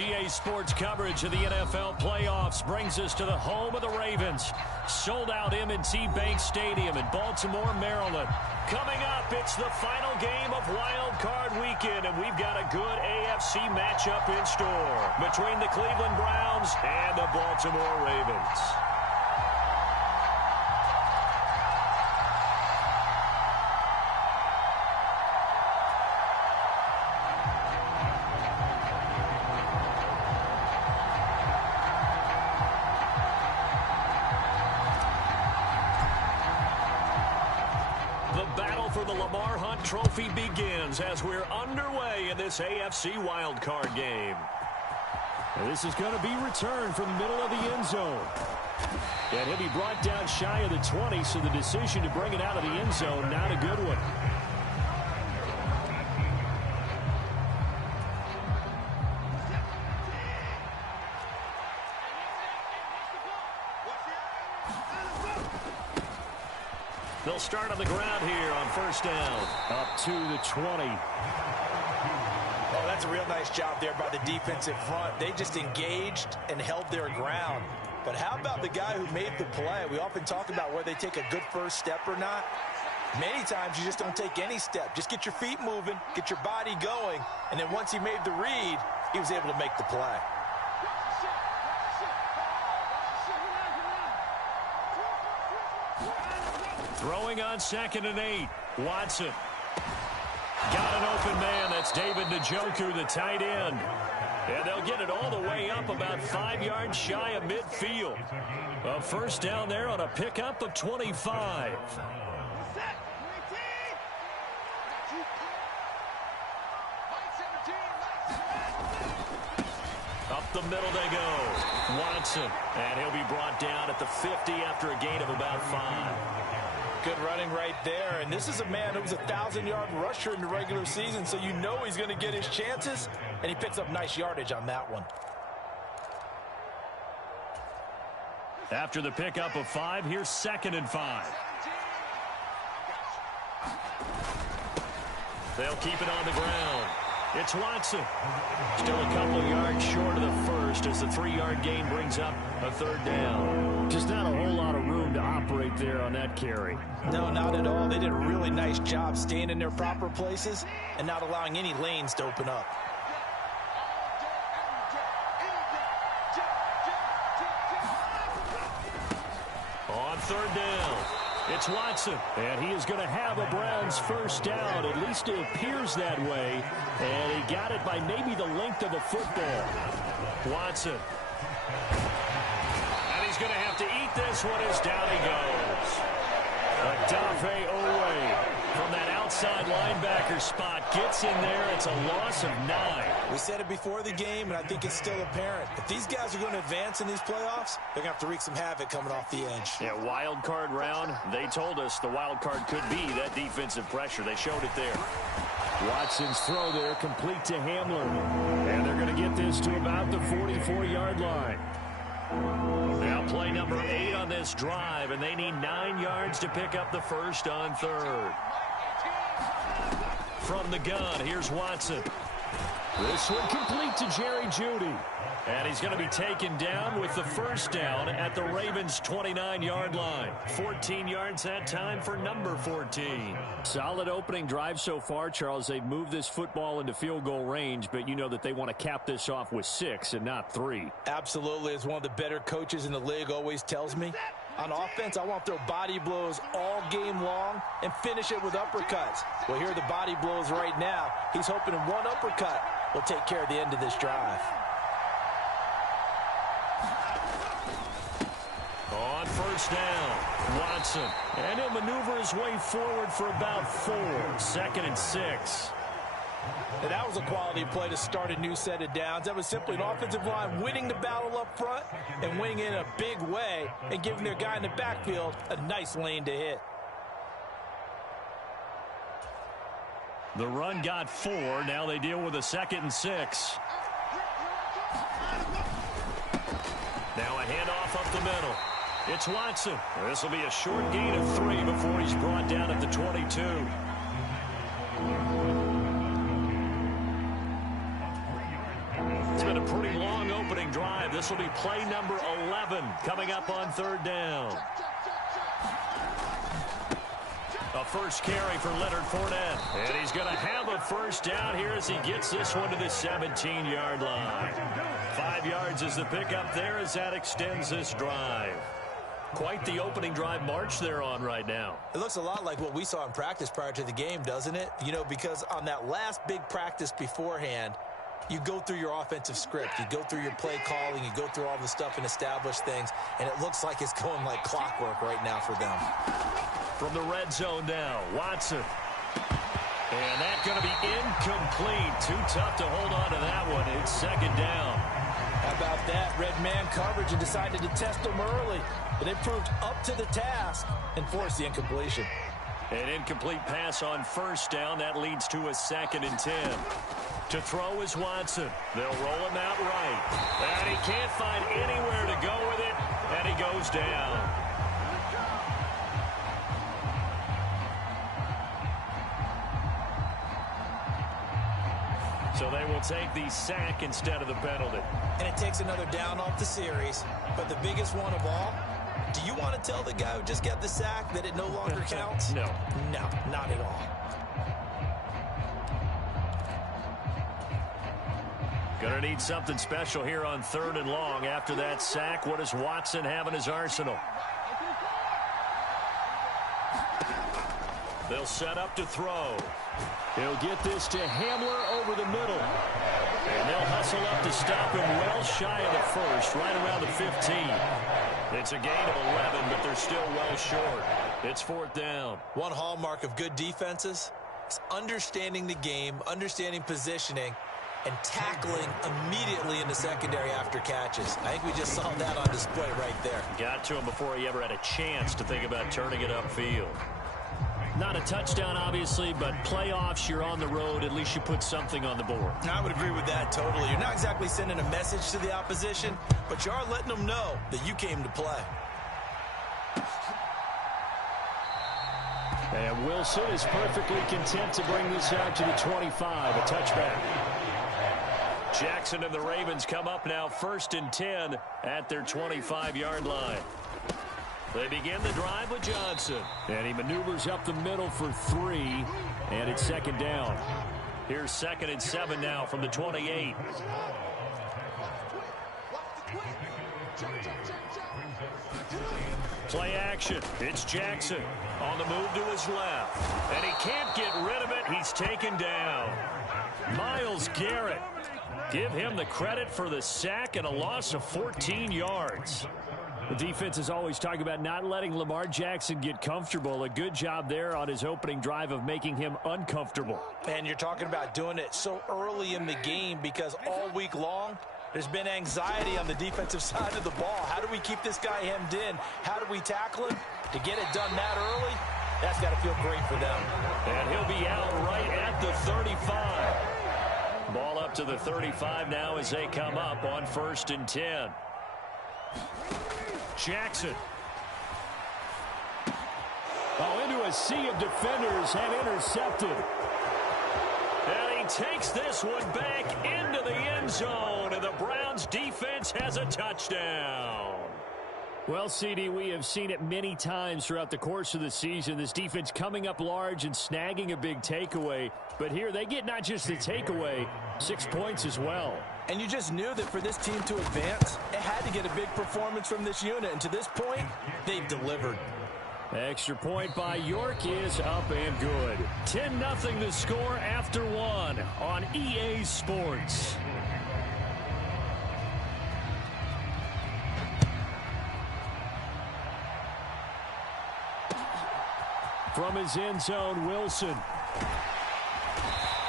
EA Sports coverage of the NFL playoffs brings us to the home of the Ravens. Sold out M&T Bank Stadium in Baltimore, Maryland. Coming up, it's the final game of Wild Card Weekend, and we've got a good AFC matchup in store between the Cleveland Browns and the Baltimore Ravens. Trophy begins as we're underway in this AFC wildcard game. And this is going to be returned from the middle of the end zone. And he'll be brought down shy of the 20, so the decision to bring it out of the end zone, not a good one. They'll start on the ground here on first down. Up to the 20. Oh, that's a real nice job there by the defensive front. They just engaged and held their ground. But how about the guy who made the play? We often talk about whether they take a good first step or not. Many times you just don't take any step. Just get your feet moving, get your body going, and then once he made the read, he was able to make the play. Throwing on 2nd and 8. Watson. Got an open man. That's David Njoku, the tight end. And they'll get it all the way up about 5 yards shy of midfield. A first down there on a pickup of 25. Up the middle they go. Watson. And he'll be brought down at the 50 after a gain of about 5. Good running right there, and this is a man who was a 1,000-yard rusher in the regular season, so you know he's going to get his chances, and he picks up nice yardage on that one. After the pickup of 5, here's 2nd and 5. They'll keep it on the ground. It's Watson. Still a couple of yards short of the first as the 3-yard gain brings up a 3rd down. Just not a whole lot of room to operate there on that carry. No, not at all. They did a really nice job staying in their proper places and not allowing any lanes to open up. On 3rd down. It's Watson, and he is going to have a Browns first down. At least it appears that way. And he got it by maybe the length of a football. Watson. And he's going to have to eat this one as down he goes. Odafe Owe from that outside linebacker spot gets in there. It's a loss of 9. We said it before the game, and I think it's still apparent. If these guys are going to advance in these playoffs, they're going to have to wreak some havoc coming off the edge. Yeah, wild card round. They told us the wild card could be that defensive pressure. They showed it there. Watson's throw there complete to Hamler. And they're going to get this to about the 44-yard line. Now play number 8 on this drive, and they need 9 yards to pick up the first on 3rd. From the gun, here's Watson. This one complete to Jerry Jeudy. And he's going to be taken down with the first down at the Ravens' 29-yard line. 14 yards that time for number 14. Solid opening drive so far, Charles. They've moved this football into field goal range, but you know that they want to cap this off with 6 and not 3. Absolutely. As one of the better coaches in the league always tells me, on offense, I want to throw body blows all game long and finish it with uppercuts. Well, here are the body blows right now. He's hoping in one uppercut will take care of the end of this drive. On first down, Watson. And he'll maneuver his way forward for about 4. 2nd and 6. And that was a quality play to start a new set of downs. That was simply an offensive line winning the battle up front and winning in a big way and giving their guy in the backfield a nice lane to hit. The run got 4. Now they deal with a 2nd and 6. Now a handoff up the middle. It's Watson. This will be a short gain of 3 before he's brought down at the 22. It's been a pretty This will be play number 11 coming up on third down. A first carry for Leonard Fournette. And he's going to have a first down here as he gets this one to the 17-yard line. 5 yards is the pickup there as that extends this drive. Quite the opening drive march they're on right now. It looks a lot like what we saw in practice prior to the game, doesn't it? You know, because on that last big practice beforehand, you go through your offensive script. You go through your play calling. You go through all the stuff and establish things. And it looks like it's going like clockwork right now for them. From the red zone now, Watson. And that's going to be incomplete. Too tough to hold on to that one. It's second down. How about that? Red man coverage and decided to test them early. But they proved up to the task and forced the incompletion. An incomplete pass on first down. That leads to a 2nd and 10. To throw is Watson. They'll roll him out right. And he can't find anywhere to go with it. And he goes down. So they will take the sack instead of the penalty. And it takes another down off the series. But the biggest one of all, do you want to tell the guy who just got the sack that it no longer counts? No. No, not at all. Going to need something special here on 3rd and long. After that sack, what does Watson have in his arsenal? They'll set up to throw. He'll get this to Hamler over the middle. And they'll hustle up to stop him well shy of the first, right around the 15. It's a gain of 11, but they're still well short. It's 4th down. One hallmark of good defenses is understanding the game, understanding positioning, and tackling immediately in the secondary after catches. I think we just saw that on display right there. Got to him before he ever had a chance to think about turning it upfield. Not a touchdown, obviously, but playoffs, you're on the road. At least you put something on the board. I would agree with that totally. You're not exactly sending a message to the opposition, but you are letting them know that you came to play. And Wilson is perfectly content to bring this out to the 25, a touchback. Jackson and the Ravens come up now 1st and 10 at their 25-yard line. They begin the drive with Johnson. And he maneuvers up the middle for 3, and it's 2nd down. Here's 2nd and 7 now from the 28. Play action. It's Jackson on the move to his left. And he can't get rid of it. He's taken down. Myles Garrett. Give him the credit for the sack and a loss of 14 yards. The defense is always talking about not letting Lamar Jackson get comfortable. A good job there on his opening drive of making him uncomfortable. And you're talking about doing it so early in the game because all week long, there's been anxiety on the defensive side of the ball. How do we keep this guy hemmed in? How do we tackle him? To get it done that early, that's got to feel great for them. And he'll be out right at the 35. Ball up to the 35 now as they come up on 1st and 10. Jackson. Oh, into a sea of defenders and intercepted. And he takes this one back into the end zone, and the Browns defense has a touchdown. Well, CD, we have seen it many times throughout the course of the season. This defense coming up large and snagging a big takeaway. But here they get not just the takeaway, 6 points as well. And you just knew that for this team to advance, it had to get a big performance from this unit. And to this point, they've delivered. Extra point by York is up and good. 10-0 the score after 1 on EA Sports. From his end zone, Wilson.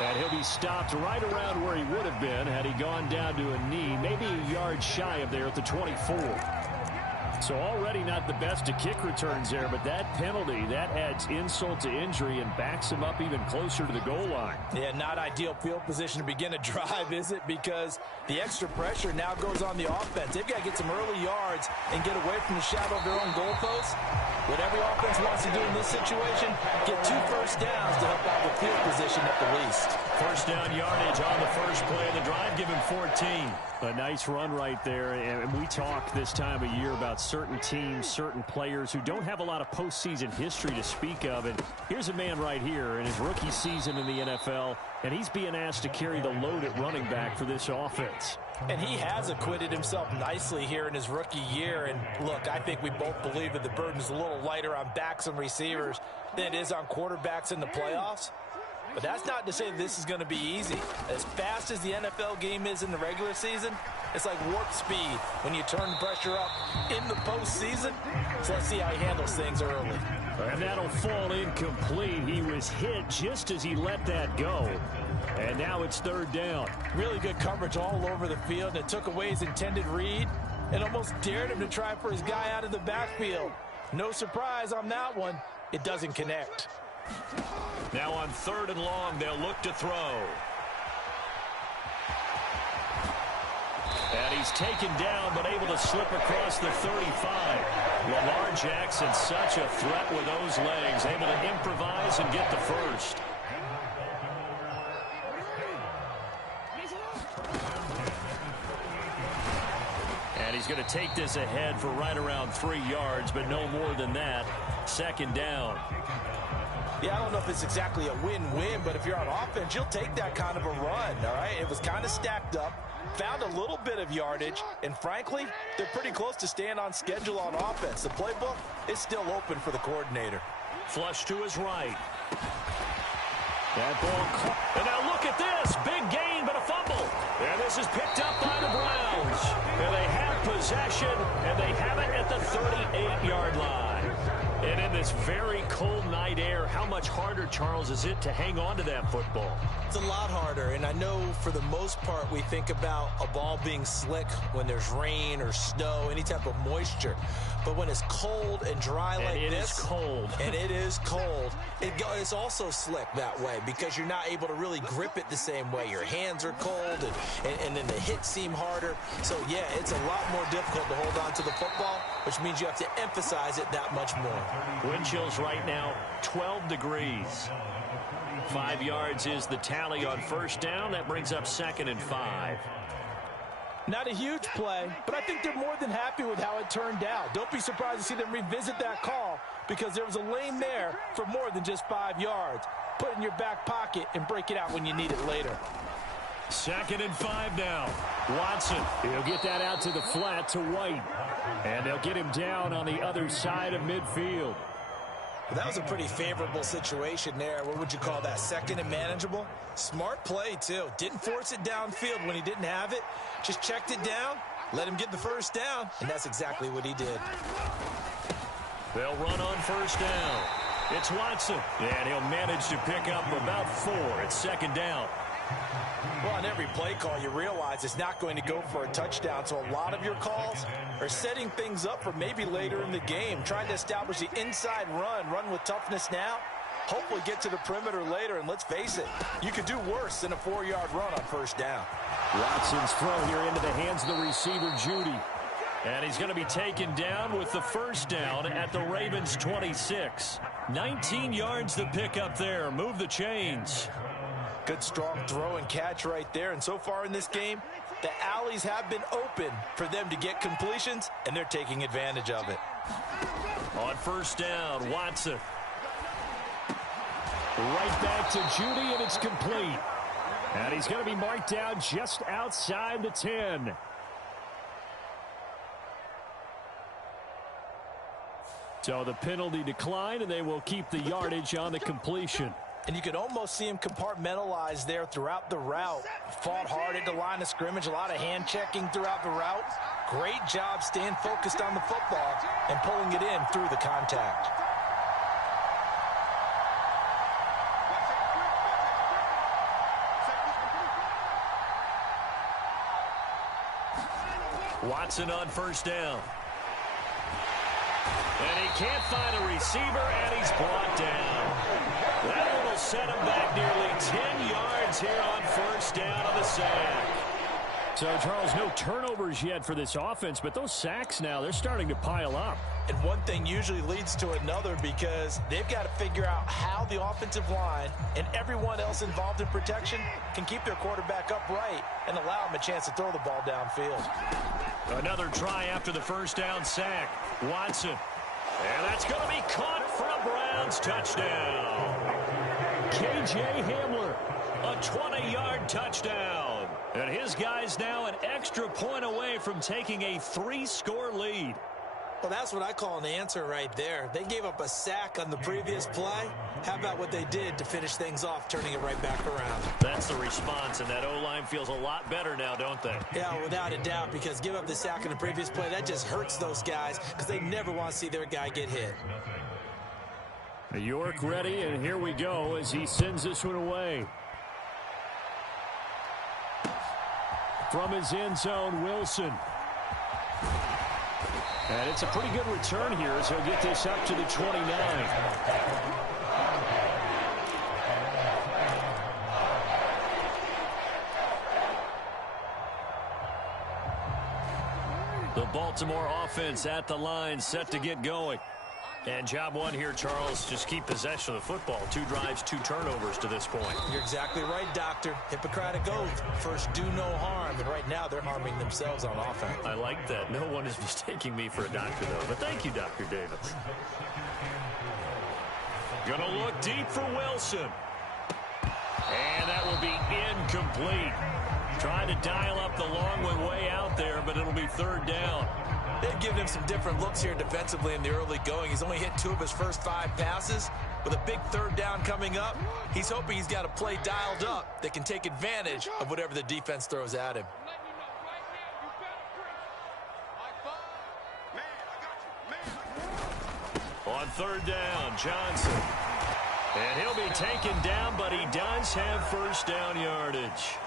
And he'll be stopped right around where he would have been had he gone down to a knee, maybe a yard shy of there at the 24. So already not the best of kick returns there, but that penalty, that adds insult to injury and backs him up even closer to the goal line. Yeah, not ideal field position to begin a drive, is it? Because the extra pressure now goes on the offense. They've got to get some early yards and get away from the shadow of their own goalposts. What every offense wants to do in this situation, get 2 first downs to help out with field position at the least. First down yardage on the first play of the drive. Give him 14. A nice run right there, and we talk this time of year about certain teams, certain players who don't have a lot of postseason history to speak of, and here's a man right here in his rookie season in the NFL, and he's being asked to carry the load at running back for this offense. And he has acquitted himself nicely here in his rookie year, and look, I think we both believe that the burden's a little lighter on backs and receivers than it is on quarterbacks in the playoffs. But that's not to say this is going to be easy. As fast as the NFL game is in the regular season, it's like warp speed when you turn the pressure up in the postseason. So let's see how he handles things early. And that'll fall incomplete. He was hit just as he let that go. And now it's 3rd down. Really good coverage all over the field, and it took away his intended read and almost dared him to try for his guy out of the backfield. No surprise on that one. It doesn't connect. Now on 3rd and long, they'll look to throw. And he's taken down, but able to slip across the 35. Lamar Jackson, such a threat with those legs, able to improvise and get the first. And he's going to take this ahead for right around 3 yards, but no more than that. 2nd down. Yeah, I don't know if it's exactly a win-win, but if you're on offense, you'll take that kind of a run, all right? It was kind of stacked up, found a little bit of yardage, and frankly, they're pretty close to staying on schedule on offense. The playbook is still open for the coordinator. Flush to his right. That ball caught. And now look at this. Big gain, but a fumble. And this is picked up by the Browns. And they have possession, and they have it at the 38-yard line. And in this very cold night air, how much harder, Charles, is it to hang on to that football? It's a lot harder, and I know for the most part we think about a ball being slick when there's rain or snow, any type of moisture. But when it's cold and dry like this, and it is cold, and it is cold, it's also slick that way because you're not able to really grip it the same way. Your hands are cold, and then the hits seem harder. So, yeah, it's a lot more difficult to hold on to the football, which means you have to emphasize it that much more. Wind chills right now, 12 degrees. 5 yards is the tally on 1st down. That brings up 2nd and 5. Not a huge play, but I think they're more than happy with how it turned out. Don't be surprised to see them revisit that call because there was a lane there for more than just 5 yards. Put it in your back pocket and break it out when you need it later. 2nd and 5 now. Watson, he'll get that out to the flat to White. And they'll get him down on the other side of midfield. Well, that was a pretty favorable situation there. What would you call that? 2nd and manageable? Smart play, too. Didn't force it downfield when he didn't have it. Just checked it down, let him get the 1st down, and that's exactly what he did. They'll run on 1st down. It's Watson, and he'll manage to pick up about 4 at 2nd down. Well, on every play call, you realize it's not going to go for a touchdown, so a lot of your calls are setting things up for maybe later in the game, trying to establish the inside run with toughness now, hopefully get to the perimeter later, and let's face it, you could do worse than a 4-yard run on 1st down. Watson's throw here into the hands of the receiver, Judy. And he's going to be taken down with the 1st down at the Ravens' 26. 19 yards to pick up there. Move the chains. Good, strong throw and catch right there. And so far in this game, the alleys have been open for them to get completions, and they're taking advantage of it. On 1st down, Watson. Right back to Judy, and it's complete. And he's going to be marked down just outside the 10. So the penalty declined, and they will keep the yardage on the completion. And you could almost see him compartmentalize there throughout the route. Fought hard at the line of scrimmage, a lot of hand checking throughout the route. Great job staying focused on the football and pulling it in through the contact. Watson on 1st down. And he can't find a receiver, and he's brought down. That one will set him back nearly 10 yards here on first down on the sack. So, Charles, no turnovers yet for this offense, but those sacks now, they're starting to pile up. And one thing usually leads to another because they've got to figure out how the offensive line and everyone else involved in protection can keep their quarterback upright and allow him a chance to throw the ball downfield. Another try after the first down sack. Watson. And that's going to be caught for a Browns touchdown. K.J. Hamler, a 20-yard touchdown. And his guy's now an extra point away from taking a 3-score lead. Well, that's what I call an answer right there. They gave up a sack on the previous play. How about what they did to finish things off, turning it right back around? That's the response, and that O-line feels a lot better now, don't they? Yeah, without a doubt, because give up the sack on the previous play, that just hurts those guys because they never want to see their guy get hit. York ready, and here we go as he sends this one away. From his end zone, Wilson. And it's a pretty good return here as he'll get this up to the 29. The Baltimore offense at the line, set to get going. And job one here, Charles, just keep possession of the football. 2 drives, 2 turnovers to this point. You're exactly right, Doctor. Hippocratic oath. First, do no harm. And right now, they're harming themselves on offense. I like that. No one is mistaking me for a doctor, though. But thank you, Dr. Davis. Gonna look deep for Wilson. And that will be incomplete. Trying to dial up the long one way out there, but it'll be third down. They've given him some different looks here defensively in the early going. He's only hit 2 of his first 5 passes. With a big third down coming up, he's hoping he's got a play dialed up that can take advantage of whatever the defense throws at him. On third down, Johnson. And he'll be taken down, but he does have first down yardage.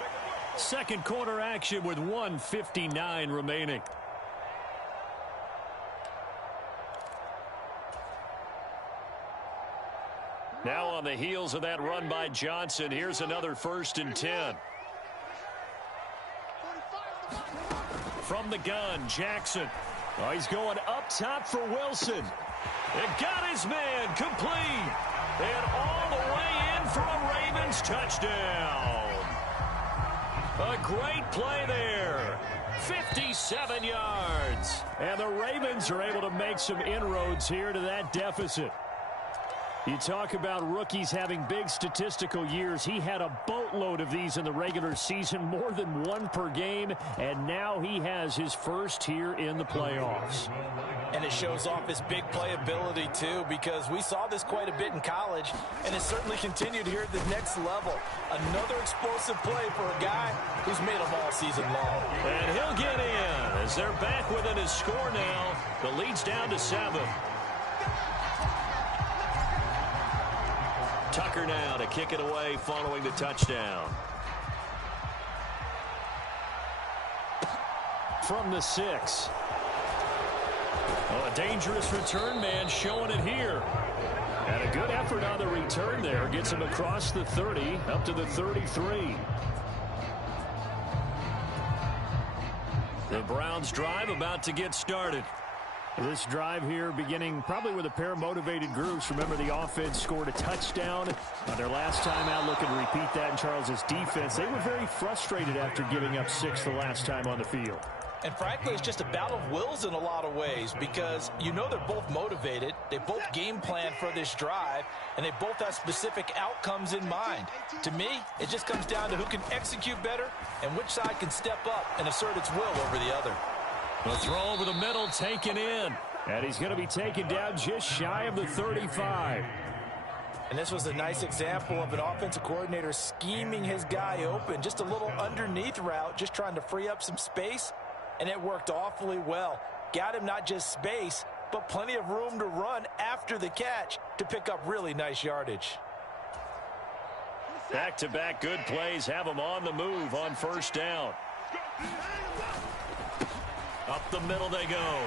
Second quarter action with 1:59 remaining. Now on the heels of that run by Johnson, here's another 1st and 10. From the gun, Jackson. Oh, he's going up top for Wilson. It got his man complete. And all the way in for a Ravens touchdown. A great play there. 57 yards. And the Ravens are able to make some inroads here to that deficit. You talk about rookies having big statistical years. He had a boatload of these in the regular season, more than 1 per game, and now he has his first here in the playoffs. And it shows off his big playability, too, because we saw this quite a bit in college, and it certainly continued here at the next level. Another explosive play for a guy who's made them all season long. And he'll get in as they're back within his score now. The lead's down to 7. Tucker now to kick it away following the touchdown. From the 6. Oh, a dangerous return man showing it here. And a good effort on the return there. Gets him across the 30 up to the 33. The Browns drive about to get started. This drive here beginning probably with a pair of motivated groups. Remember, the offense scored a touchdown on their last time out. Looking to repeat that in Charles's defense. They were very frustrated after giving up 6 the last time on the field. And frankly, it's just a battle of wills in a lot of ways because you know they're both motivated. They both game plan for this drive, and they both have specific outcomes in mind. To me, it just comes down to who can execute better and which side can step up and assert its will over the other. The throw over the middle taken in. And he's going to be taken down just shy of the 35. And this was a nice example of an offensive coordinator scheming his guy open. Just a little underneath route, just trying to free up some space. And it worked awfully well. Got him not just space, but plenty of room to run after the catch to pick up really nice yardage. Back-to-back good plays have him on the move on first down. Up the middle they go.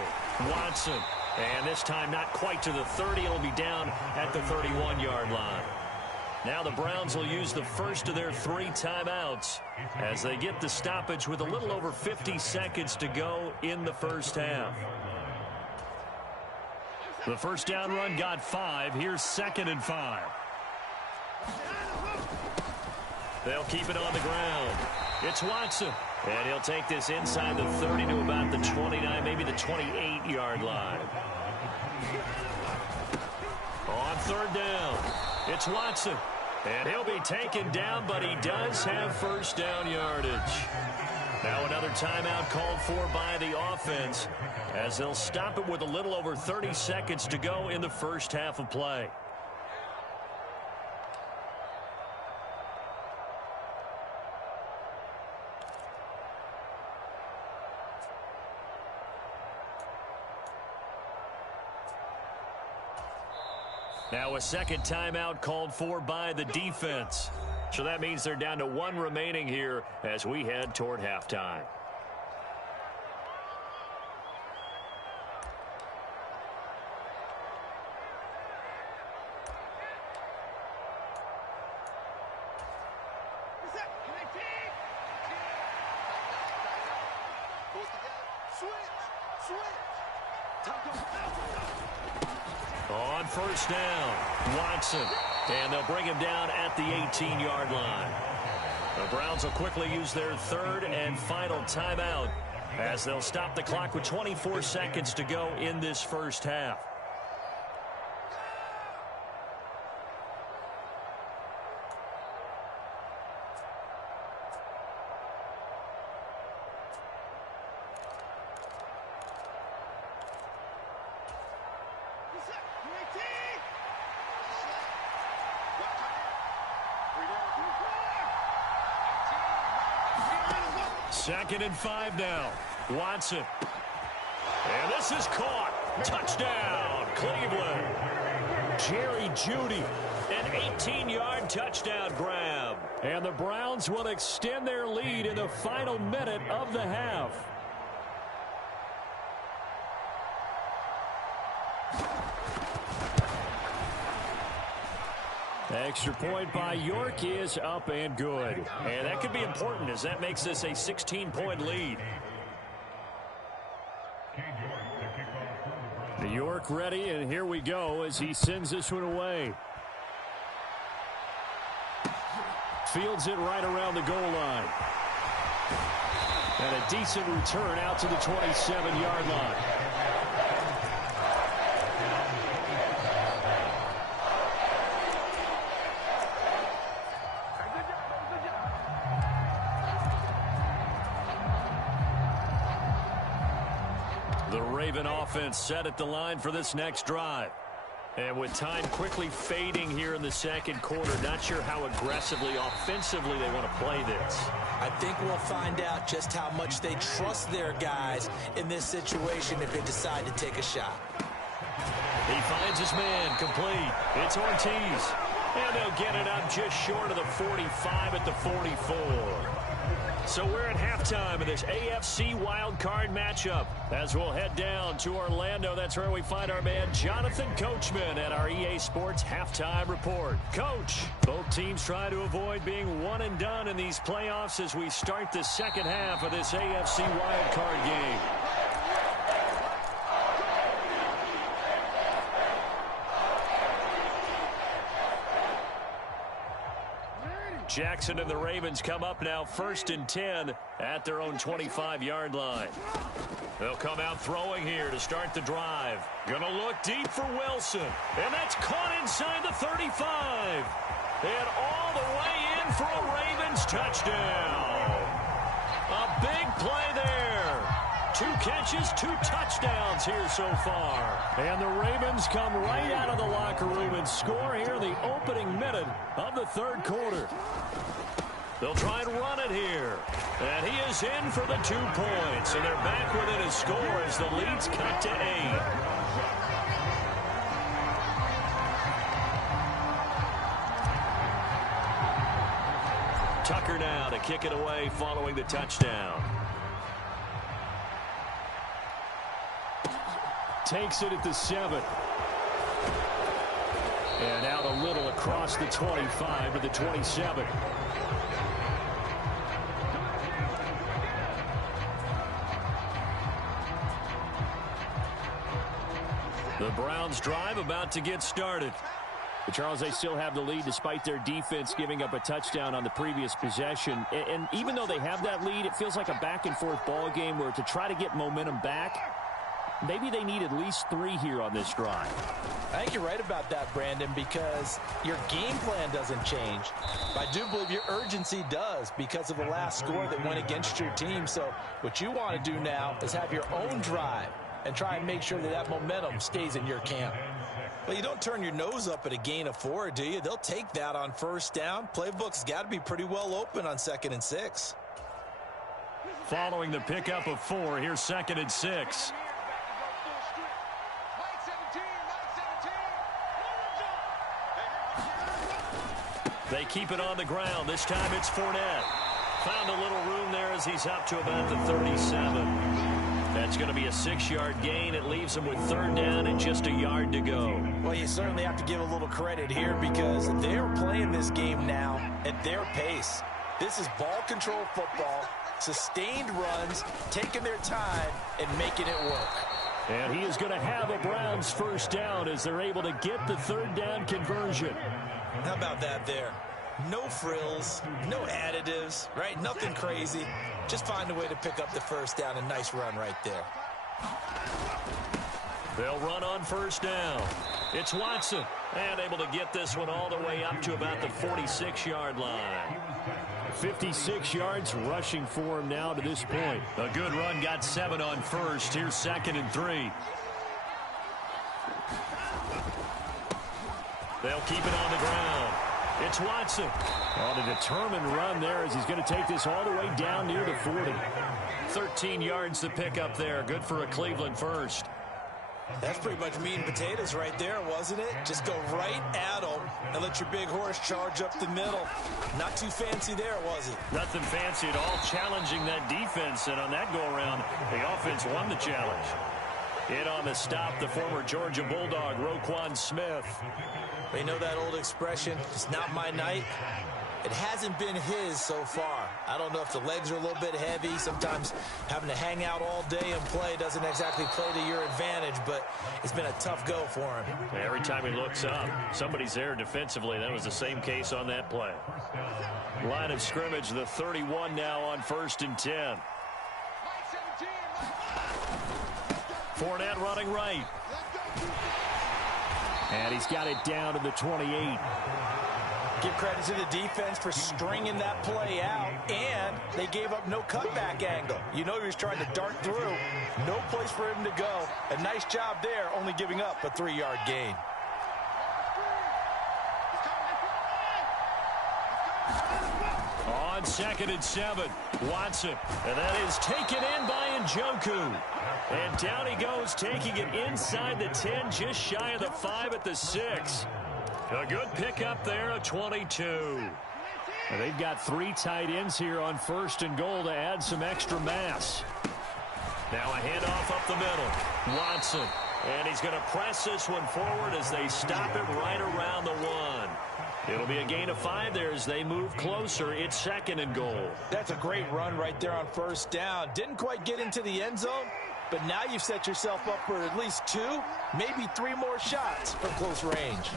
Watson. And this time not quite to the 30. It'll be down at the 31-yard line. Now the Browns will use the first of their 3 timeouts as they get the stoppage with a little over 50 seconds to go in the first half. The first down run got 5. Here's 2nd and 5. They'll keep it on the ground. It's Watson. And he'll take this inside the 30 to about the 29, maybe the 28-yard line. On 3rd down, it's Watson. And he'll be taken down, but he does have first down yardage. Now another timeout called for by the offense as they'll stop it with a little over 30 seconds to go in the first half of play. Now a second timeout called for by the defense. So that means they're down to 1 remaining here as we head toward halftime. On first down, Watson. And they'll bring him down at the 18-yard line. The Browns will quickly use their 3rd and final timeout as they'll stop the clock with 24 seconds to go in this first half. Second and 5 now. Watson. And this is caught. Touchdown, Cleveland. Jerry Jeudy. An 18-yard touchdown grab. And the Browns will extend their lead in the final minute of the half. Extra point by York is up and good. And that could be important as that makes this a 16-point lead. York ready, and here we go as he sends this one away. Fields it right around the goal line. And a decent return out to the 27-yard line. The Raven offense set at the line for this next drive. And with time quickly fading here in the second quarter, not sure how aggressively, offensively they want to play this. I think we'll find out just how much they trust their guys in this situation if they decide to take a shot. He finds his man complete. It's Ortiz. And they'll get it up just short of the 45 at the 44. So we're at halftime of this AFC wildcard matchup. As we'll head down to Orlando, that's where we find our man Jonathan Coachman at our EA Sports Halftime Report. Coach, both teams try to avoid being one and done in these playoffs as we start the second half of this AFC wildcard game. Jackson and the Ravens come up now 1st and 10 at their own 25-yard line. They'll come out throwing here to start the drive. Gonna look deep for Wilson. And that's caught inside the 35. And all the way in for a Ravens touchdown. A big play there. 2 catches, 2 touchdowns here so far. And the Ravens come right out of the locker room and score here in the opening minute of the third quarter. They'll try and run it here. And he is in for the 2 points. And they're back within a score as the lead's cut to 8. Tucker now to kick it away following the touchdown. takes it at the 7. And out a little across the 25 to the 27. The Browns drive about to get started. But Charles, they still have the lead despite their defense giving up a touchdown on the previous possession. And even though they have that lead, it feels like a back-and-forth ball game where to try to get momentum back, maybe they need at least 3 here on this drive. I think you're right about that, Brandon, because your game plan doesn't change. But I do believe your urgency does because of the last score that went against your team. So what you want to do now is have your own drive and try and make sure that that momentum stays in your camp. Well, you don't turn your nose up at a gain of 4, do you? They'll take that on first down. Playbook's got to be pretty well open on 2nd and 6. Following the pickup of 4, here's 2nd and 6. They keep it on the ground. This time it's Fournette. Found a little room there as he's up to about the 37. That's going to be a 6-yard gain. It leaves him with 3rd down and just a yard to go. Well, you certainly have to give a little credit here because they're playing this game now at their pace. This is ball control football, sustained runs, taking their time and making it work. And he is going to have a Browns first down as they're able to get the 3rd down conversion. How about that there? No frills, no additives, right? Nothing crazy. Just find a way to pick up the first down. A nice run right there. They'll run on first down. It's Watson. And able to get this one all the way up to about the 46-yard line. 56 yards rushing for him now to this point. A good run, got 7 on first. Here's 2nd and 3. They'll keep it on the ground. It's Watson. On a determined run there as he's going to take this all the way down near the 40. 13 yards to pick up there. Good for a Cleveland first. That's pretty much meat and potatoes right there, wasn't it? Just go right at them and let your big horse charge up the middle. Not too fancy there, was it? Nothing fancy at all, challenging that defense. And on that go-around, the offense won the challenge. In on the stop, the former Georgia Bulldog, Roquan Smith. You know that old expression, it's not my night? It hasn't been his so far. I don't know if the legs are a little bit heavy. Sometimes having to hang out all day and play doesn't exactly play to your advantage, but it's been a tough go for him. Every time he looks up, somebody's there defensively. That was the same case on that play. Line of scrimmage, the 31 now on 1st and 10. Fournette running right. And he's got it down to the 28. Give credit to the defense for stringing that play out, and they gave up no cutback angle. You know he was trying to dart through. No place for him to go. A nice job there, only giving up a 3-yard gain. On 2nd and 7, Watson. And that is taken in by Njoku. And down he goes, taking it inside the 10, just shy of the 5 at the 6. A good pickup there, a 22. And they've got 3 tight ends here on 1st and goal to add some extra mass. Now a handoff up the middle. Watson. And he's going to press this one forward as they stop it right around the 1. It'll be a gain of 5 there as they move closer. It's 2nd and goal. That's a great run right there on first down. Didn't quite get into the end zone, but now you've set yourself up for at least 2, maybe 3 more shots from close range.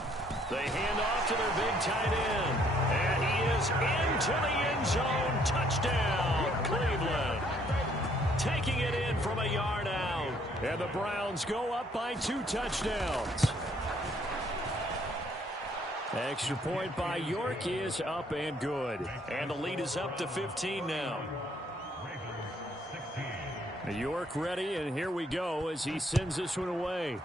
They hand off to their big tight end. And he is into the end zone. Touchdown, Cleveland. Taking it in from a yard out. And the Browns go up by 2 touchdowns. Extra point by York is up and good. And the lead is up to 15 now. York ready, and here we go as he sends this one away.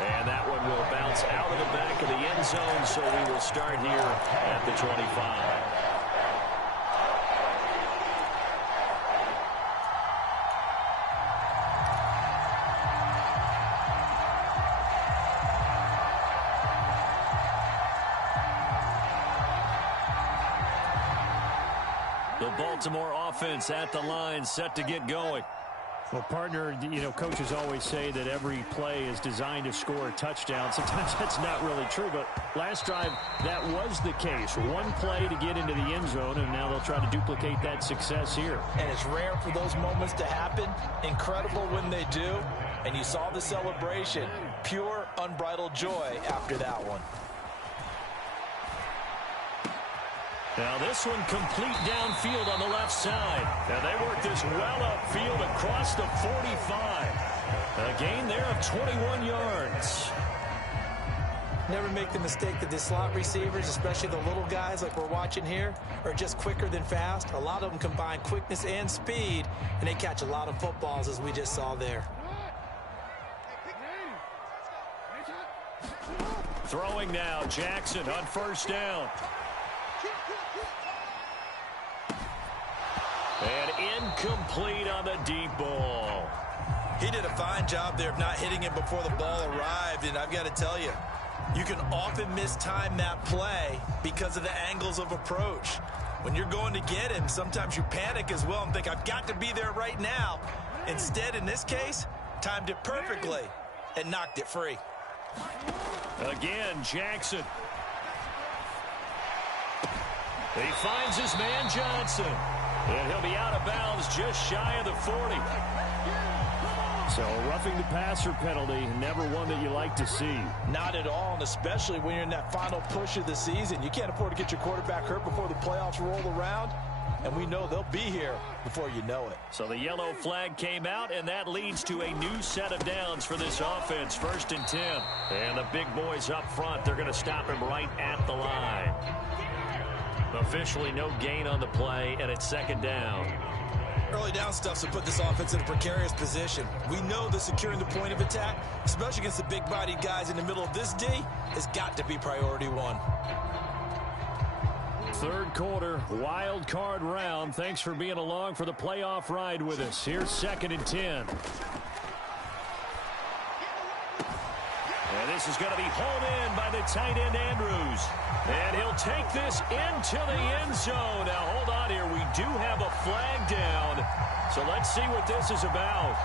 And that one will bounce out of the back of the end zone, so we will start here at the 25. The Baltimore offense at the line, set to get going. Well, partner, coaches always say that every play is designed to score a touchdown. Sometimes that's not really true, but last drive, that was the case. One play to get into the end zone, and now they'll try to duplicate that success here. And it's rare for those moments to happen. Incredible when they do. And you saw the celebration. Pure, unbridled joy after that one. Now this one complete downfield on the left side. And they work this well upfield across the 45. A gain there of 21 yards. Never make the mistake that the slot receivers, especially the little guys like we're watching here, are just quicker than fast. A lot of them combine quickness and speed, and they catch a lot of footballs as we just saw there. Throwing now, Jackson on first down. And incomplete on the deep ball. He did a fine job there of not hitting it before the ball arrived, and I've got to tell you, you can often mistime that play because of the angles of approach. When you're going to get him, sometimes you panic as well and think, I've got to be there right now. Instead, in this case, timed it perfectly and knocked it free. Again, Jackson. He finds his man Johnson. And he'll be out of bounds just shy of the 40. So roughing the passer penalty, never one that you like to see. Not at all, and especially when you're in that final push of the season. You can't afford to get your quarterback hurt before the playoffs roll around. And we know they'll be here before you know it. So the yellow flag came out, and that leads to a new set of downs for this offense. 1st and 10. And the big boys up front, they're going to stop him right at the line. Officially no gain on the play, and it's 2nd down. Early down stuff to put this offense in a precarious position. We know that securing the point of attack, especially against the big-bodied guys in the middle of this D, has got to be priority one. 3rd quarter, wild card round. Thanks for being along for the playoff ride with us. Here's 2nd and 10. And this is going to be hauled in by the tight end, Andrews. And he'll take this into the end zone. Now, hold on here. We do have a flag down. So let's see what this is about.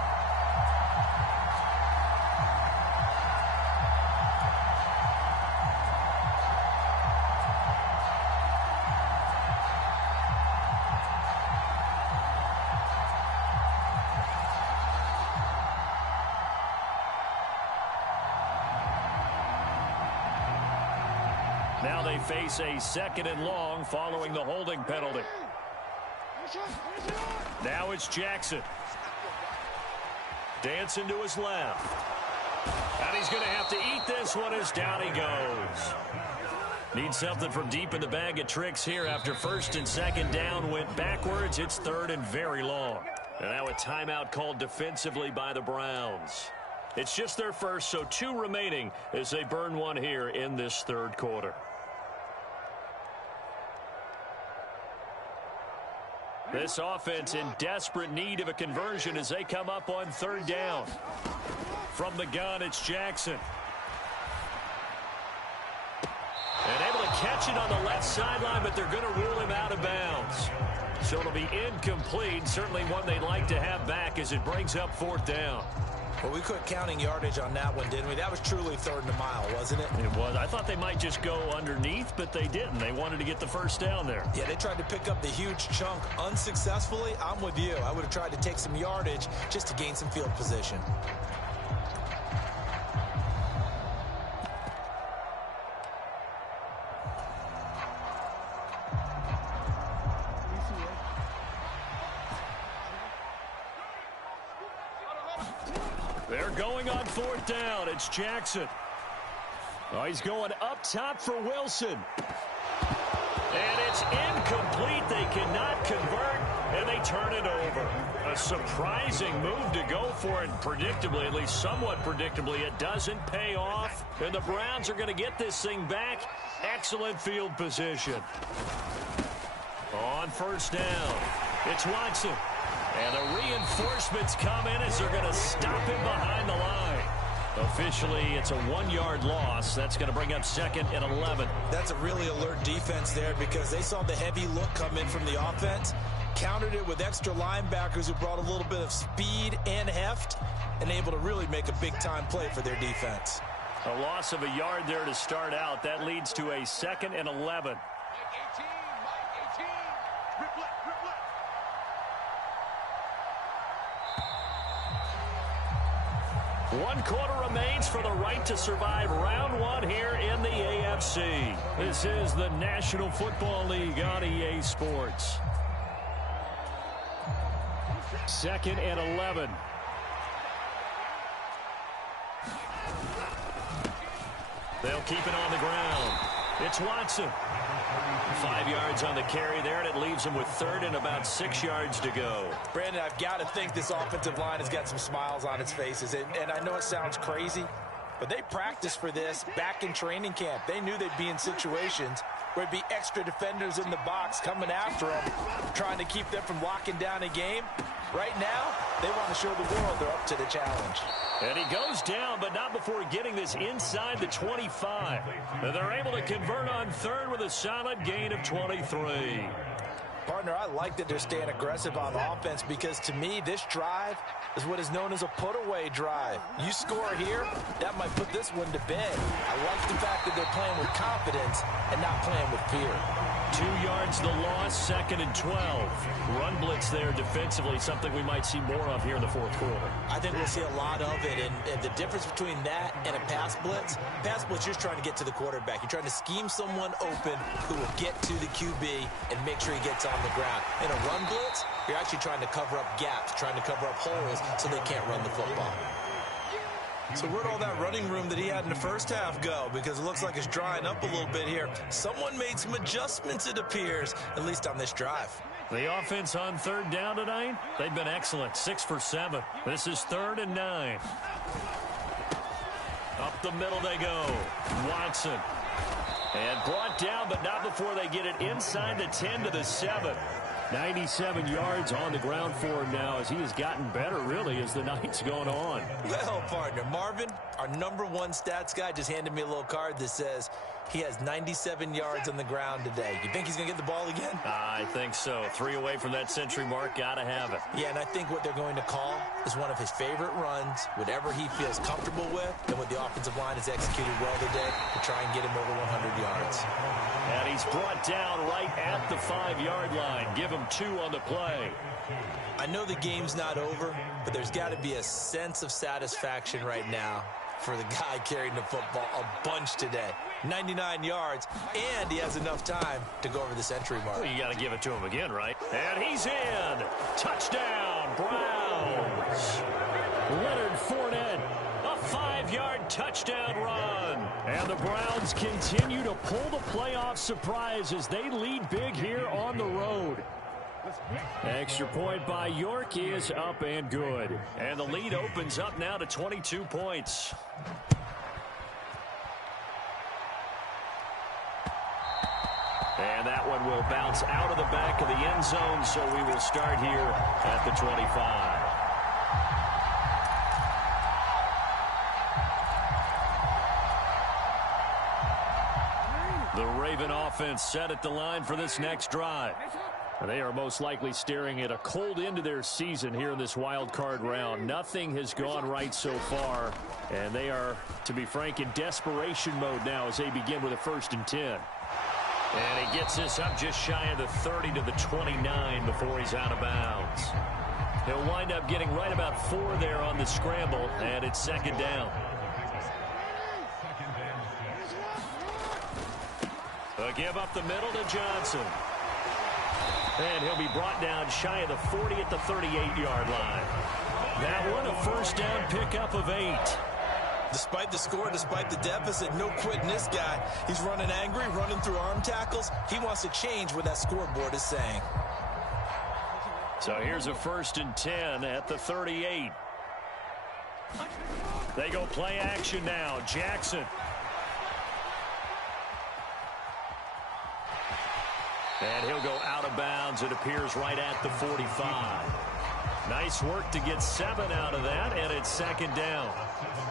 Now they face a 2nd and long following the holding penalty. Now it's Jackson. Dancing to his left. And he's going to have to eat this one as down he goes. Needs something from deep in the bag of tricks here after 1st and 2nd down went backwards. It's 3rd and very long. And now a timeout called defensively by the Browns. It's just their first, so 2 remaining as they burn one here in this 3rd quarter. This offense in desperate need of a conversion as they come up on 3rd down. From the gun, it's Jackson. And able to catch it on the left sideline, but they're going to rule him out of bounds. So it'll be incomplete. Certainly one they'd like to have back as it brings up 4th down. Well, we quit counting yardage on that one, didn't we? That was truly 3rd and a mile, wasn't it? It was. I thought they might just go underneath, but they didn't. They wanted to get the 1st down there. Yeah, they tried to pick up the huge chunk unsuccessfully. I'm with you. I would have tried to take some yardage just to gain some field position. They're going on 4th down. It's Jackson. Oh, he's going up top for Wilson. And it's incomplete. They cannot convert, and they turn it over. A surprising move to go for it. Predictably, at least somewhat predictably, it doesn't pay off. And the Browns are going to get this thing back. Excellent field position. On 1st down, it's Watson. And the reinforcements come in as they're going to stop him behind the line. Officially, it's a 1-yard loss. That's going to bring up 2nd and 11. That's a really alert defense there because they saw the heavy look come in from the offense. countered it with extra linebackers who brought a little bit of speed and heft and able to really make a big-time play for their defense. A loss of a yard there to start out. That leads to a 2nd and 11. One quarter remains for the right to survive round one here in the AFC. This is the National Football League on EA Sports. 2nd and 11. They'll keep it on the ground. It's Watson. 5 yards on the carry there, and it leaves him with 3rd and about 6 yards to go. Brandon, I've got to think this offensive line has got some smiles on its faces. And I know it sounds crazy, but they practiced for this back in training camp. They knew they'd be in situations where it'd be extra defenders in the box coming after them, trying to keep them from locking down a game. Right now, they want to show the world they're up to the challenge. And he goes down, but not before getting this inside the 25. And they're able to convert on 3rd with a solid gain of 23. Partner, I like that they're staying aggressive on offense because, to me, this drive is what is known as a put-away drive. You score here, that might put this one to bed. I like the fact that they're playing with confidence and not playing with fear. 2 yards the loss, 2nd and 12. Run blitz there defensively, something we might see more of here in the 4th quarter. I think we'll see a lot of it, and the difference between that and a pass blitz, you're just trying to get to the quarterback. You're trying to scheme someone open who will get to the QB and make sure he gets on the ground. In a run blitz, you're actually trying to cover up gaps, trying to cover up holes so they can't run the football. So where'd all that running room that he had in the first half go? Because it looks like it's drying up a little bit here. Someone made some adjustments, it appears, at least on this drive. The offense on 3rd down tonight, they've been excellent, 6 for 7. This is 3rd and 9. Up the middle they go. Watson. And brought down, but not before they get it inside the 10 to the 7. 97 yards on the ground for him now as he has gotten better, really, as the night's going on. Well, partner, Marvin, our #1 stats guy, just handed me a little card that says he has 97 yards on the ground today. You think he's going to get the ball again? I think so. 3 away from that century mark. Got to have it. Yeah, and I think what they're going to call is one of his favorite runs, whatever he feels comfortable with, and what the offensive line has executed well today to try and get him over 100 yards. And he's brought down right at the 5-yard line. Give him 2 on the play. I know the game's not over, but there's got to be a sense of satisfaction right now for the guy carrying the football a bunch today. 99 yards, and he has enough time to go over the century mark. Well, you got to give it to him again, right? And he's in. Touchdown, Browns. Leonard Fournette, a 5-yard touchdown run. And the Browns continue to pull the playoff surprise as they lead big here on the road. Extra point by York is up and good. And the lead opens up now to 22 points. And that one will bounce out of the back of the end zone, so we will start here at the 25. The Raven offense set at the line for this next drive. They are most likely staring at a cold end to their season here in this wild card round. Nothing has gone right so far, and they are, to be frank, in desperation mode now as they begin with a 1st and 10. And he gets this up just shy of the 30 to the 29 before he's out of bounds. He'll wind up getting right about 4 there on the scramble, and it's 2nd down. A give up the middle to Johnson. And he'll be brought down shy of the 40 at the 38-yard line. That one, a 1st down pickup of 8. Despite the score, despite the deficit, no quitting this guy. He's running angry, running through arm tackles. He wants to change what that scoreboard is saying. So here's a 1st and 10 at the 38. They go play action now. Jackson. And he'll go out of bounds, it appears, right at the 45. Nice work to get 7 out of that, and it's second down.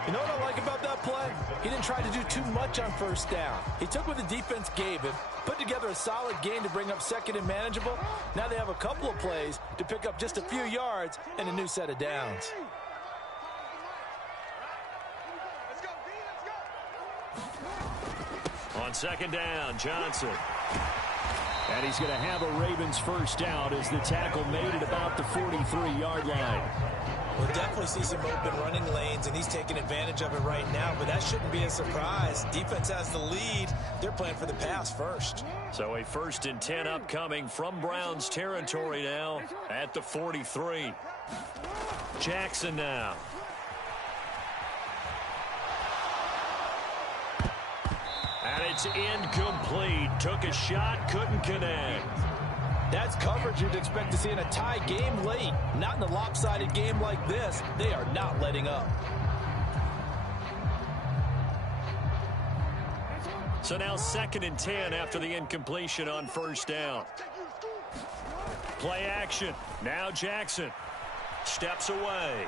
You know what I like about that play? He didn't try to do too much on first down. He took what the defense gave him, put together a solid game to bring up second and manageable. Now they have a couple of plays to pick up just a few yards and a new set of downs. On second down, Johnson. And he's going to have a Ravens first down as the tackle made it about the 43-yard line. We'll definitely see some open running lanes, and he's taking advantage of it right now, but that shouldn't be a surprise. Defense has the lead. They're playing for the pass first. So a 1st and 10 upcoming from Browns territory now at the 43. Jackson now. And it's incomplete. Took a shot, couldn't connect. That's coverage you'd expect to see in a tie game late. Not in a lopsided game like this. They are not letting up. So now 2nd and 10 after the incompletion on first down. Play action. Now Jackson steps away.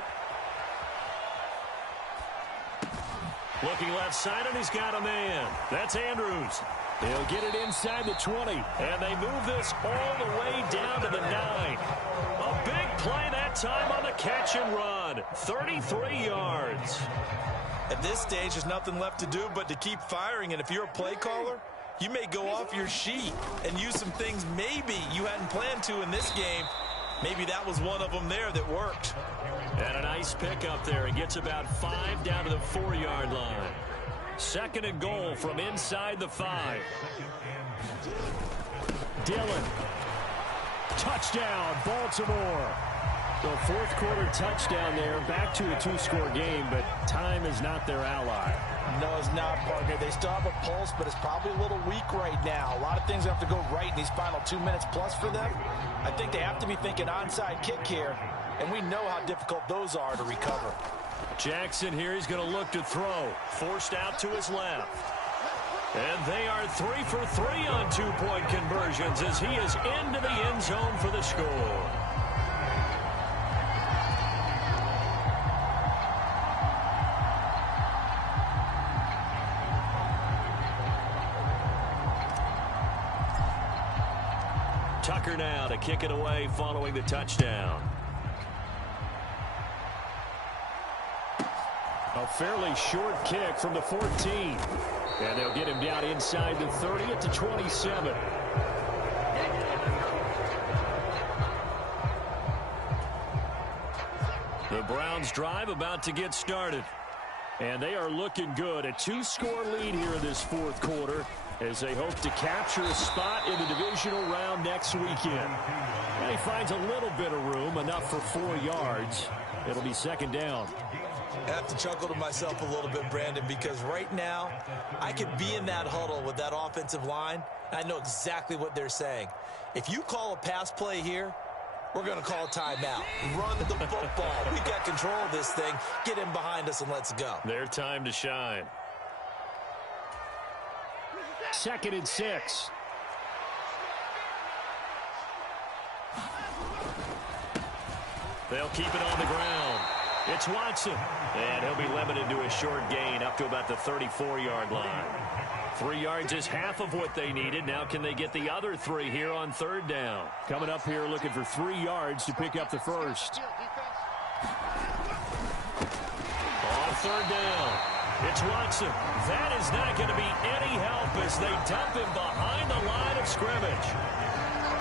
Looking left side, and he's got a man. That's Andrews. He'll get it inside the 20. And they move this all the way down to the 9. A big play that time on the catch and run. 33 yards. At this stage, there's nothing left to do but to keep firing. And if you're a play caller, you may go off your sheet and use some things maybe you hadn't planned to in this game. Maybe that was one of them there that worked. And a nice pickup there. He gets about 5 down to the 4-yard line. 2nd and goal from inside the 5. Dillon. Touchdown, Baltimore. The 4th quarter touchdown there. Back to a 2-score game, but time is not their ally. No, it's not, partner. They still have a pulse, but it's probably a little weak right now. A lot of things have to go right in these final 2 minutes plus for them. I think they have to be thinking onside kick here, and we know how difficult those are to recover. Jackson here, he's going to look to throw. Forced out to his left. And they are 3 for 3 on 2-point conversions as he is into the end zone for the score. Tucker now to kick it away following the touchdown. A fairly short kick from the 14. And they'll get him down inside the 30 at the 27. The Browns drive about to get started. And they are looking good. A 2-score lead here in this 4th quarter as they hope to capture a spot in the divisional round next weekend. And he finds a little bit of room, enough for 4 yards. It'll be 2nd down. I have to chuckle to myself a little bit, Brandon, because right now I could be in that huddle with that offensive line. I know exactly what they're saying. If you call a pass play here, we're going to call a timeout. Run the football. We got control of this thing. Get in behind us and let's go. Their time to shine. 2nd and 6. They'll keep it on the ground. It's Watson. And he'll be limited to a short gain up to about the 34-yard line. 3 yards is half of what they needed. Now can they get the other 3 here on 3rd down? Coming up here looking for 3 yards to pick up the first. On 3rd down, it's Watson. That is not going to be any help as they dump him behind the line of scrimmage.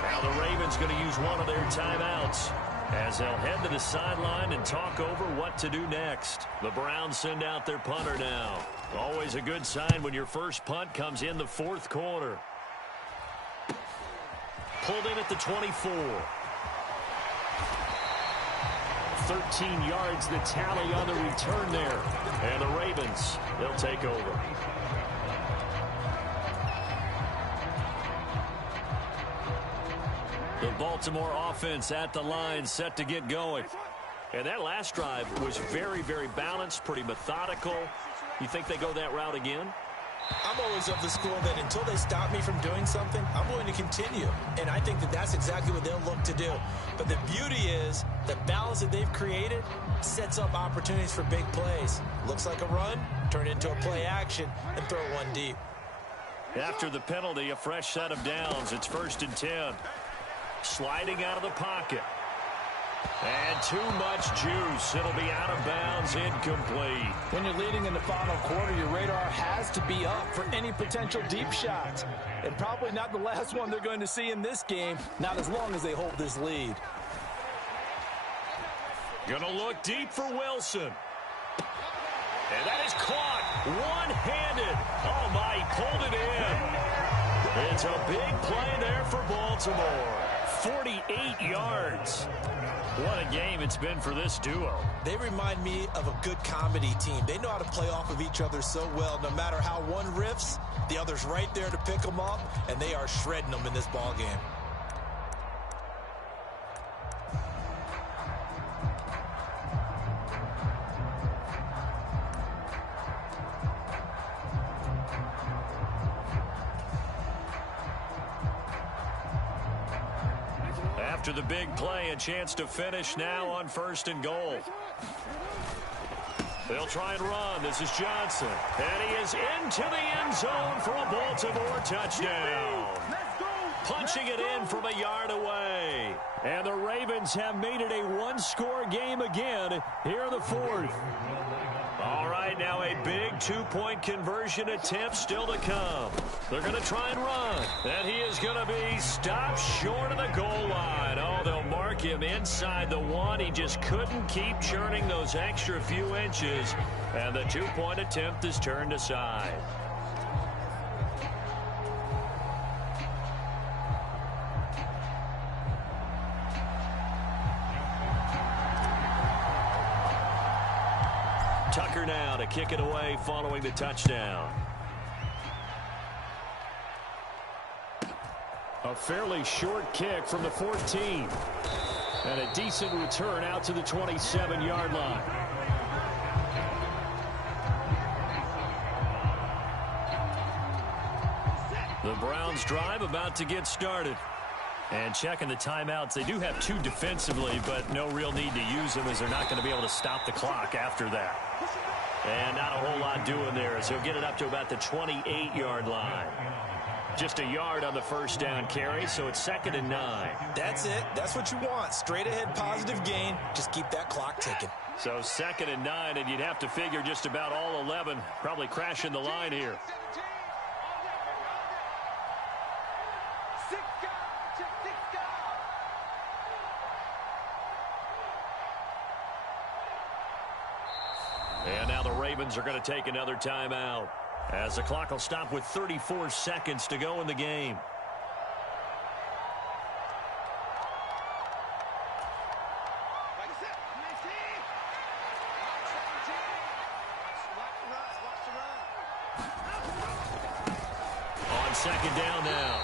Now the Ravens going to use one of their timeouts as they'll head to the sideline and talk over what to do next. The Browns send out their punter now. Always a good sign when your first punt comes in the 4th quarter. Pulled in at the 24. 13 yards the tally on the return there. And the Ravens, they'll take over. The Baltimore offense at the line, set to get going. And that last drive was very, very balanced, pretty methodical. You think they go that route again? I'm always of the school that until they stop me from doing something, I'm going to continue. And I think that that's exactly what they'll look to do. But the beauty is the balance that they've created sets up opportunities for big plays. Looks like a run, turn into a play action, and throw one deep. After the penalty, a fresh set of downs. It's 1st and 10. Sliding out of the pocket. And too much juice. It'll be out of bounds, incomplete. When you're leading in the final quarter, your radar has to be up for any potential deep shots. And probably not the last one they're going to see in this game, not as long as they hold this lead. Gonna look deep for Wilson. And that is caught one-handed. Oh, my, he pulled it in. It's a big play there for Baltimore. 48 yards. What a game it's been for this duo. They remind me of a good comedy team. They know how to play off of each other so well. No matter how one riffs, the other's right there to pick them up, and they are shredding them in this ball game. After the big play, a chance to finish now on 1st and goal. They'll try and run. This is Johnson. And he is into the end zone for a Baltimore touchdown. Punching it in from a yard away. And the Ravens have made it a one-score game again here in the 4th. All right, now a big two-point conversion attempt still to come. They're going to try and run. And he is going to be stopped short of the goal line. Oh, they'll mark him inside the 1. He just couldn't keep churning those extra few inches. And the two-point attempt is turned aside. Tucker now to kick it away following the touchdown. A fairly short kick from the 14. And a decent return out to the 27-yard line. The Browns drive about to get started. And checking the timeouts, they do have 2 defensively, but no real need to use them as they're not going to be able to stop the clock after that. And not a whole lot doing there as he'll get it up to about the 28-yard line. Just a yard on the first down carry, so it's 2nd and 9. That's it. That's what you want. Straight ahead positive gain. Just keep that clock ticking. So 2nd and 9, and you'd have to figure just about all 11 probably crashing the line here. And now the Ravens are going to take another timeout as the clock will stop with 34 seconds to go in the game. On 2nd down now,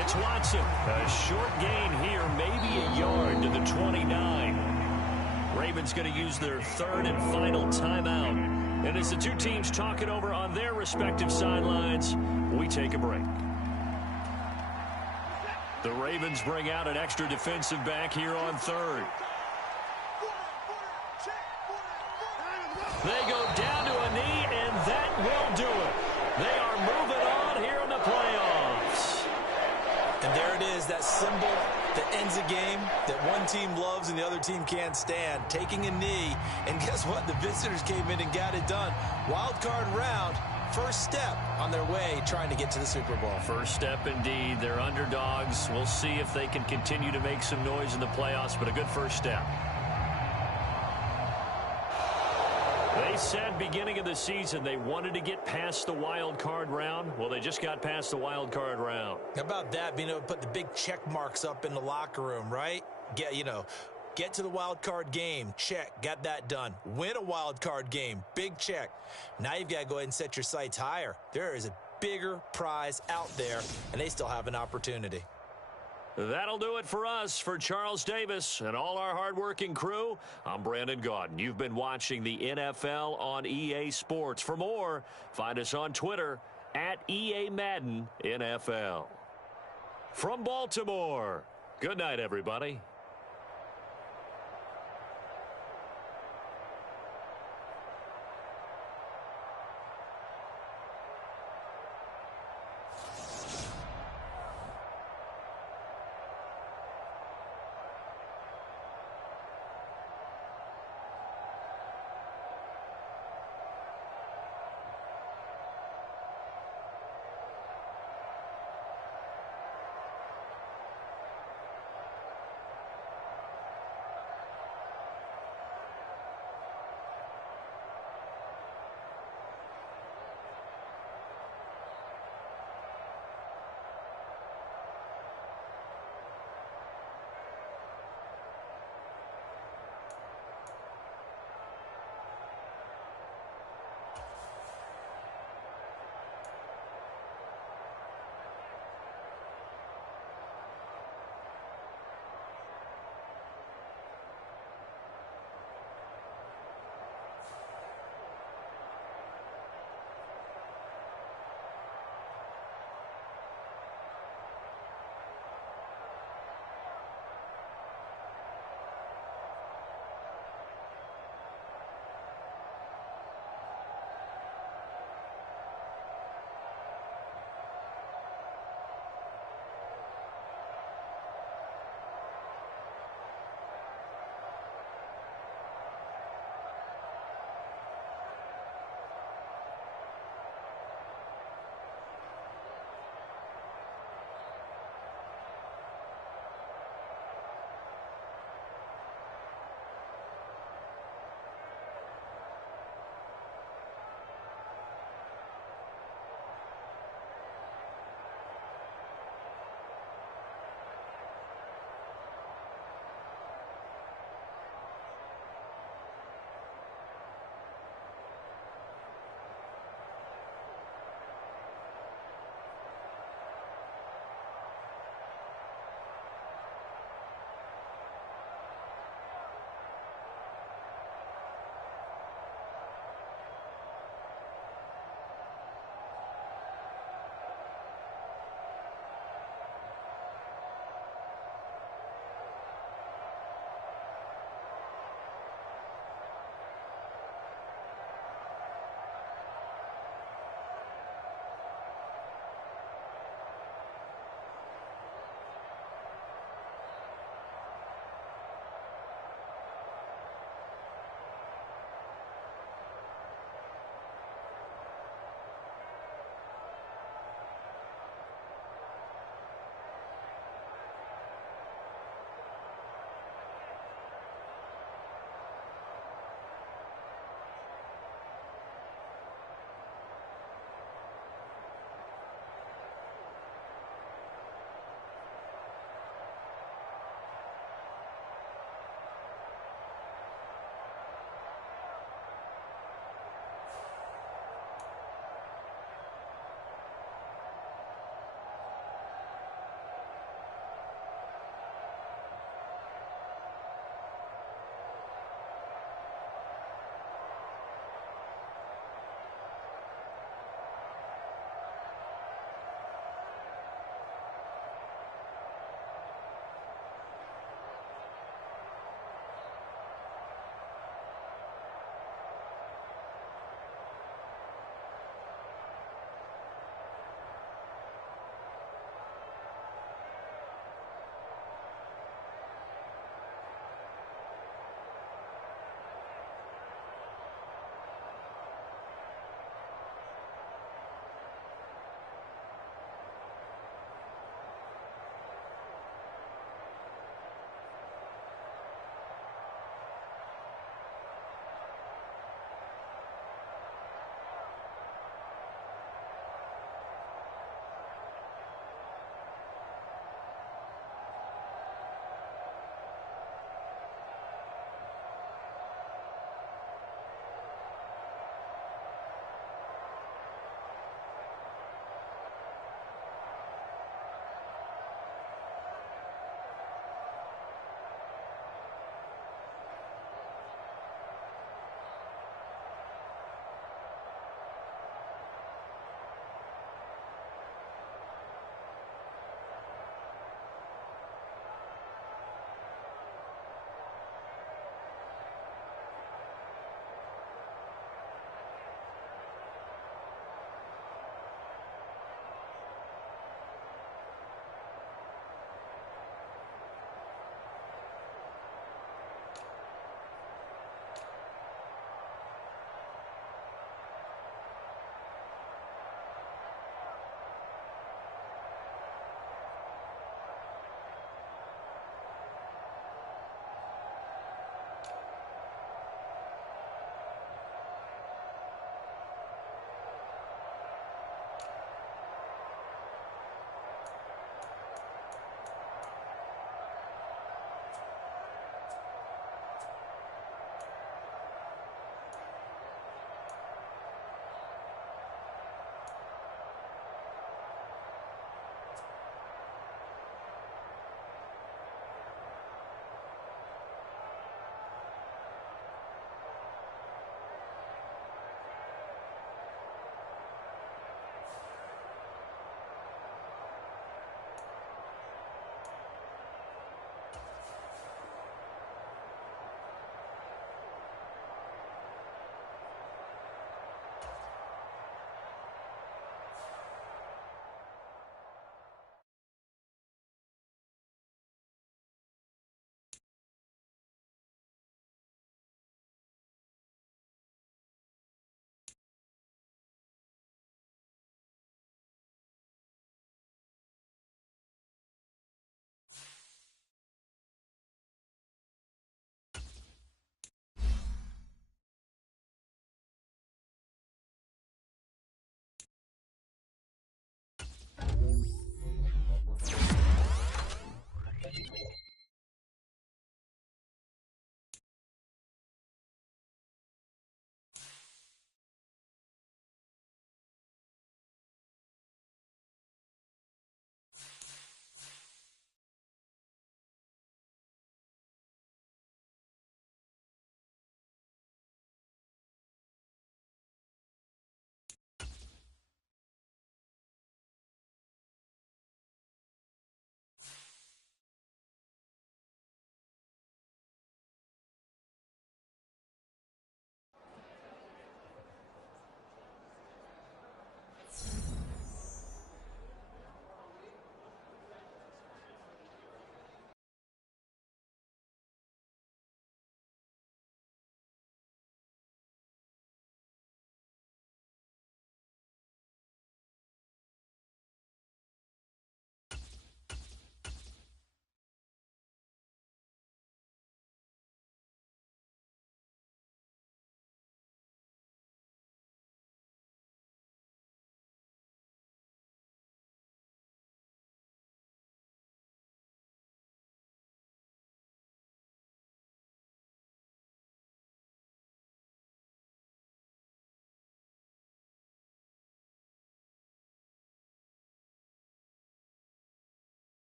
it's Watson. A short gain here, maybe a yard to the 29. Ravens going to use their 3rd and final timeout. And as the two teams talk it over on their respective sidelines, we take a break. The Ravens bring out an extra defensive back here on 3rd. They go down to a knee, and that will do it. They are moving on here in the playoffs. And there it is, that symbol that ends a game that one team loves and the other team can't stand, taking a knee. And guess what? The visitors came in and got it done. Wild card round, first step on their way trying to get to the Super Bowl. First step indeed. They're underdogs. We'll see if they can continue to make some noise in the playoffs, but a good first step. They said beginning of the season they wanted to get past the wild card round. Well, they just got past the wild card round. How about that, being able to put the big check marks up in the locker room, right? Get to the wild card game, check, got that done. Win a wild card game, big check. Now you've got to go ahead and set your sights higher. There is a bigger prize out there, and they still have an opportunity. That'll do it for us. For Charles Davis and all our hardworking crew, I'm Brandon Gaudin. You've been watching the NFL on EA Sports. For more, find us on Twitter EA Madden NFL. From Baltimore, good night, everybody.